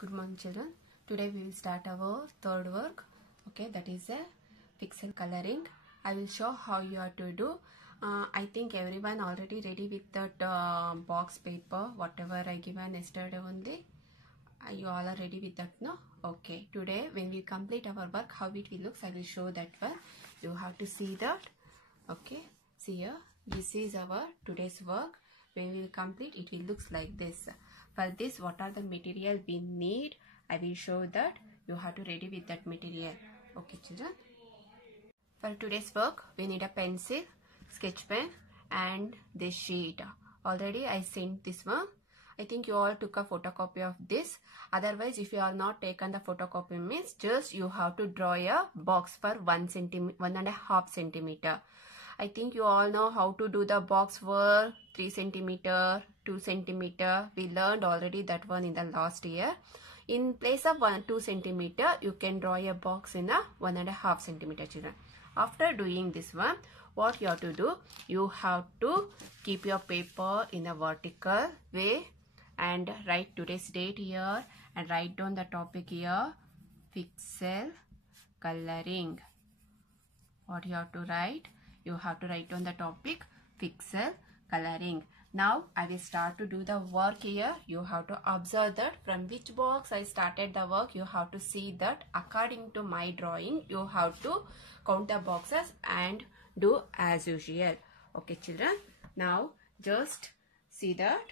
Good morning, children. Today we will start our third work. Okay, that is a pixel coloring. I will show how you are to do. I think everyone already ready with that box paper, whatever I given yesterday only. You all are ready with that, no? Okay. Today when we complete our work, how it will look, I will show that one. You have to see that. Okay. See here. This is our today's work. When we will complete, it will looks like this. For this, what are the material we need? I will show that. You have to ready with that material. Okay, children. For today's work, we need a pencil, sketch pen, and this sheet. Already I sent this one. I think you all took a photocopy of this. Otherwise, if you are not taken the photocopy, means just you have to draw a box for 1.5 centimeter. I think you all know how to do the box for 3 centimeter, 2 centimeter. We learned already that one in the last year. In place of 2 centimeter, you can draw a box in a 1.5 centimeter, children. After doing this one, what you have to do, you have to keep your paper in a vertical way and write today's date here and write down the topic here, pixel coloring. What you have to write? You have to write down the topic pixel coloring. Now I will start to do the work here. You have to observe that from which box I started the work. You have to see that according to my drawing. You have to count the boxes and do as usual. Okay, children. Now just see that.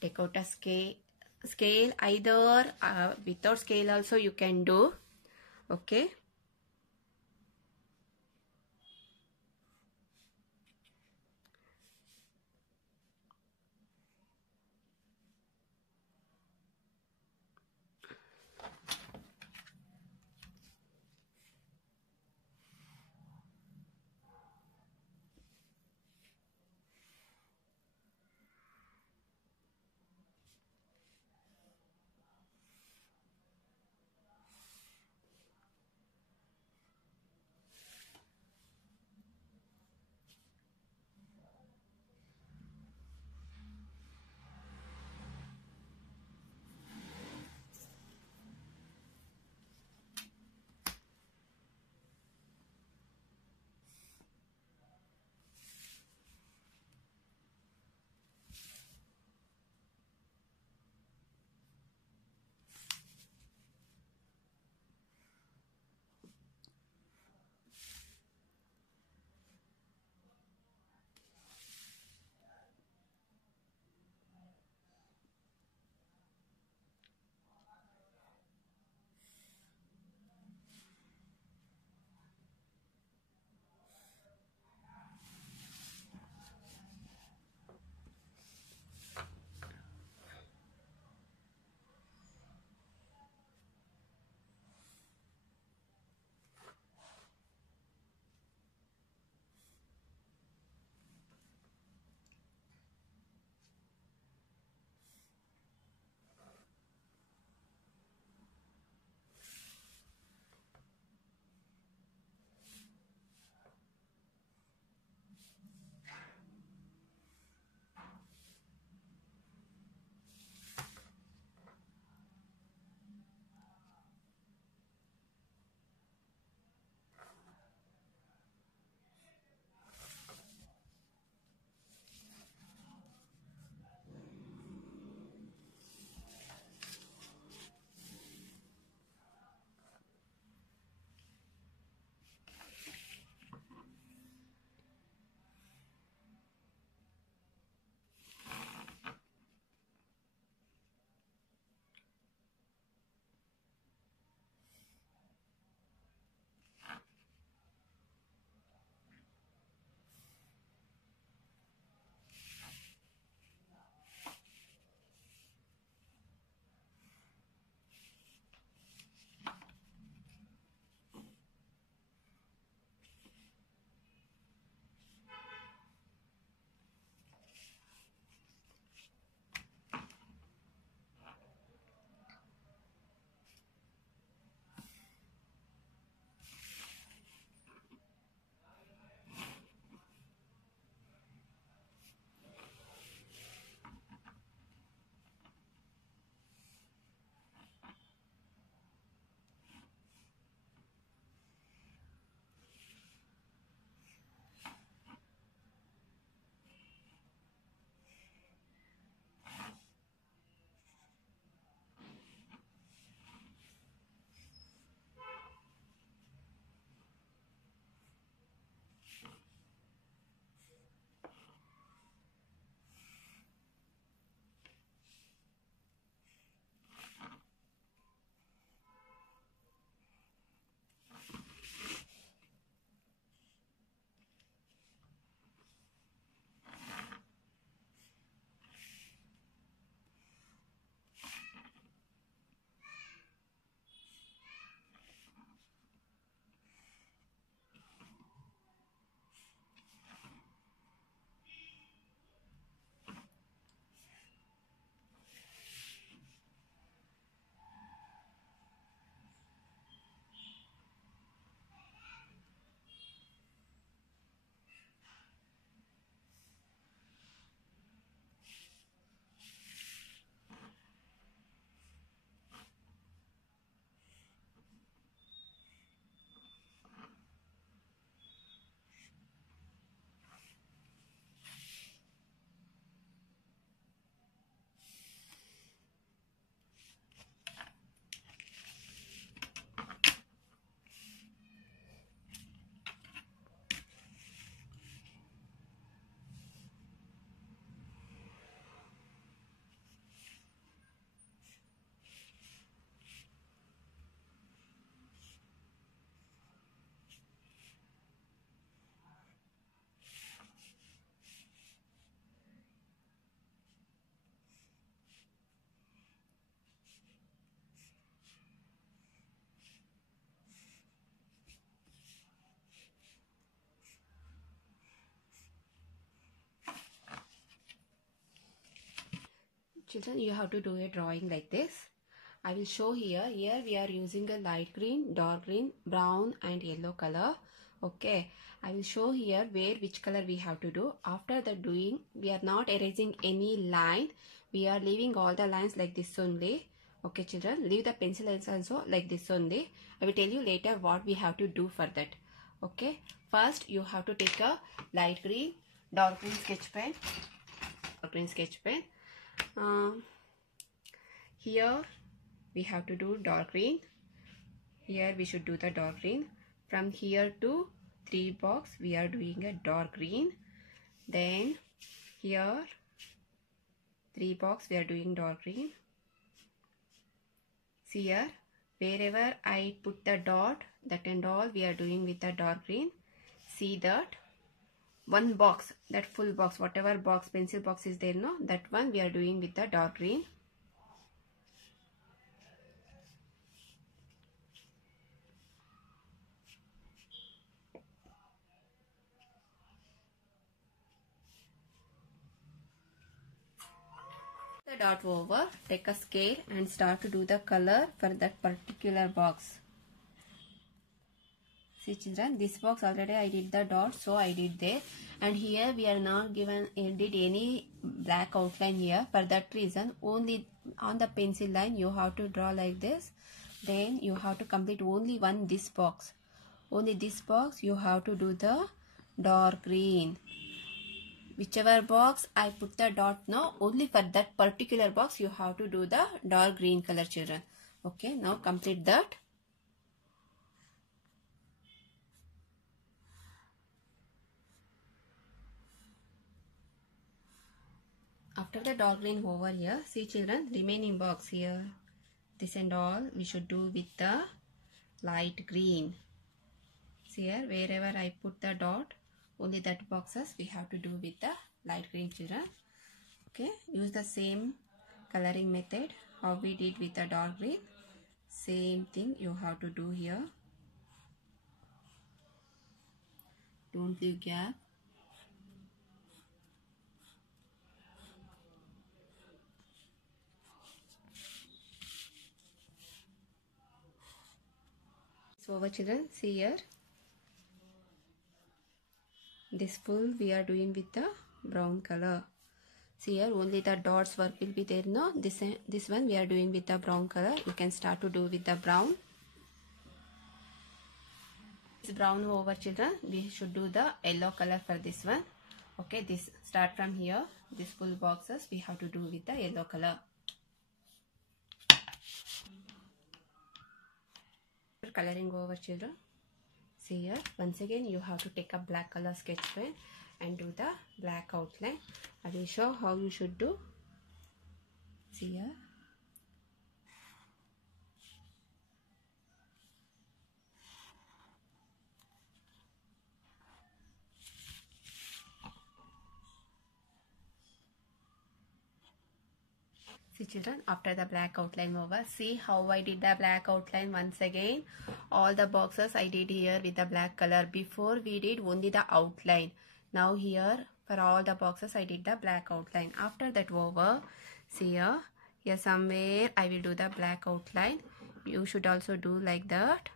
Take out a scale either without scale also you can do. Okay. Children, you have to do a drawing like this. I will show here. Here we are using a light green, dark green, brown and yellow color. Okay, I will show here which color we have to do. After the doing, we are not erasing any line. We are leaving all the lines like this only. Okay children, leave the pencil lines also like this only. I will tell you later what we have to do for that. Okay, first you have to take a light green, dark green sketch pen. Here we have to do dark green. Here we should do the dark green. From here to 3 box we are doing a dark green. Then here 3 box we are doing dark green. See here, wherever I put the dot, that and all we are doing with the dark green. See that one box, that full box, whatever box, pencil box is there, no, that one we are doing with the dark green. The dot over, take a scale and start to do the color for that particular box. See children, this box already I did the dot, so I did there, and here we are not given did any black outline here. For that reason, only on the pencil line you have to draw like this. Then you have to complete only this box. Only this box you have to do the dark green. Whichever box I put the dot now, only for that particular box you have to do the dark green color children. Okay, now complete that. After the dark green over here, see children, remaining box here, this and all we should do with the light green. See here, wherever I put the dot, only that boxes we have to do with the light green children. Okay, use the same coloring method how we did with the dark green. Same thing you have to do here. Don't leave gap. So over children, see here, this full we are doing with the brown color. See here, only the dots work will be there. No, this one we are doing with the brown color. You can start to do with the brown. This brown over children, we should do the yellow color for this one. Okay, this start from here. This full boxes we have to do with the yellow color. Coloring over children. See here, once again you have to take a black color sketch pen and do the black outline. I will show how you should do. See here. See children, after the black outline over, see how I did the black outline once again. All the boxes I did here with the black color. Before we did only the outline. Now here for all the boxes I did the black outline. After that over, see here somewhere I will do the black outline. You should also do like that.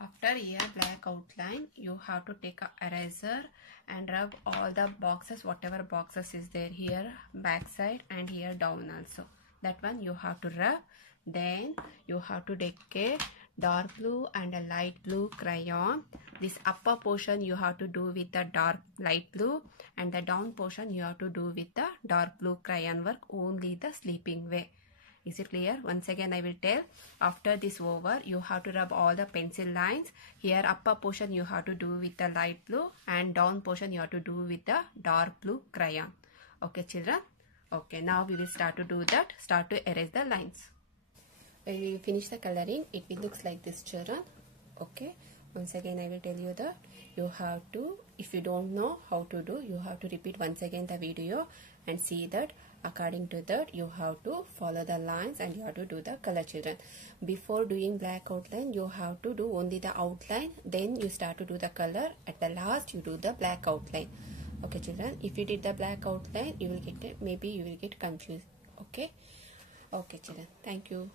After here black outline, you have to take a eraser and rub all the boxes, whatever boxes is there here, back side and here down also. That one you have to rub. Then you have to take a dark blue and a light blue crayon. This upper portion you have to do with the dark light blue, and the down portion you have to do with the dark blue crayon work, only the sleeping way. Is it clear? Once again I will tell. After this over, you have to rub all the pencil lines. Here upper portion you have to do with the light blue and down portion you have to do with the dark blue crayon. Okay children? Okay, now we will start to do that. Start to erase the lines. When we finish the coloring, it will looks like this, children. Okay, once again I will tell you that you have to, if you don't know how to do, you have to repeat once again the video and see that. According to that, you have to follow the lines and you have to do the color, children. Before doing black outline, you have to do only the outline, then you start to do the color. At the last, you do the black outline. Okay, children, if you did the black outline, you will get, maybe you will get confused. Okay, okay, children, thank you.